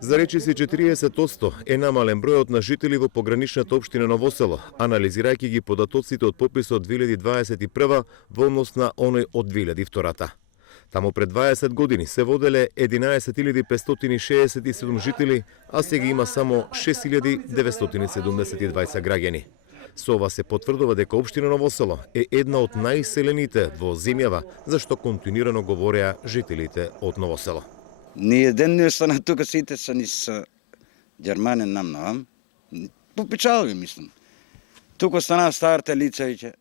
За речиси 40% е намален бројот на жители во пограничната општина Ново село, анализирајќи ги податоците од пописот 2021 во однос на оној од 2002. Таму пред 20 години се воделе 11.567 жители, а сега има само 6.972 граѓани. Со ова се потврдува дека општина Ново село е една од најселените во земјава, зашто континуирано говореа жителите од Ново село. Ние ден не остана тука, сите са низ Германија нам. Попичалови, мислам. Тука остана старите лица,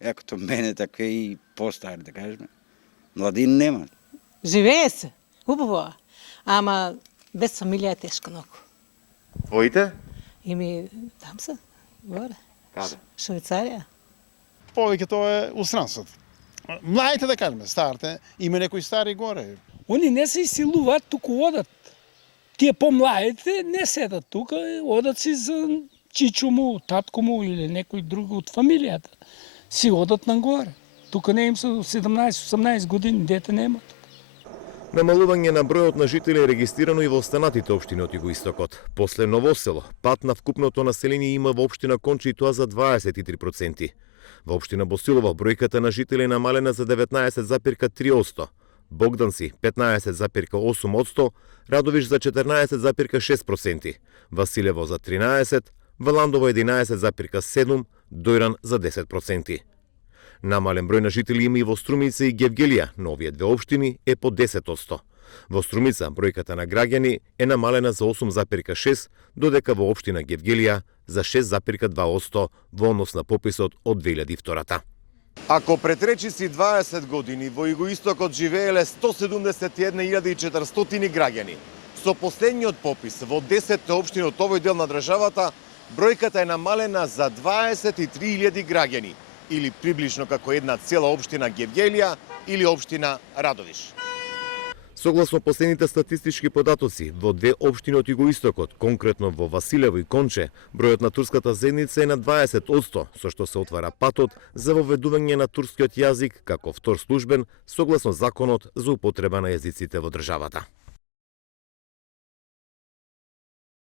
екото мене, така и по-стари, да кажем. Младин нема. Живее се, убаво, ама без фамилија е тешко многу. Твоите? Там се, горе. Каде? Швейцарија. Повеќето е у странството. Младите, да кажеме, старите, има некои стари горе. Они не се изсилуваат, туку одат. Тие помладите не седат тука, одат си за чичо му, татко му или некој друг од фамилијата. Си одат нагоре. Тука не им се 17-18 години, дете нема. Намалување на бројот на жители е регистрирано и во останатите општини од југоистокот. После Ново село, пат на вкупното население има во општина Конче и тоа за 23%. Во општина Босилово бројката на жители е намалена за 19,3%. Богданци 15,8%, Радовиш за 14,6%, Василево за 13%, Валандово 11,7%, Дојран за 10%. Намален број на жители има и во Струмица и Гевгелија, но овие две општини е по 10%. Во Струмица бројката на граѓани е намалена за 8,6%, додека во општина Гевгелија за 6,2% во однос на пописот од 2002. Ако пред речиси 20 години во југоистокот живееле 171.400 граѓани, со последниот попис во 10 општини од овој дел на државата, бројката е намалена за 23.000 граѓани, или приближно како една цела општина Гевгелија или општина Радовиш. Согласно последните статистички податоци, во две општини од југоистокот, конкретно во Василево и Конче, бројот на турската заедница е на 20%, со што се отвара патот за воведување на турскиот јазик како втор службен согласно законот за употреба на јазиците во државата.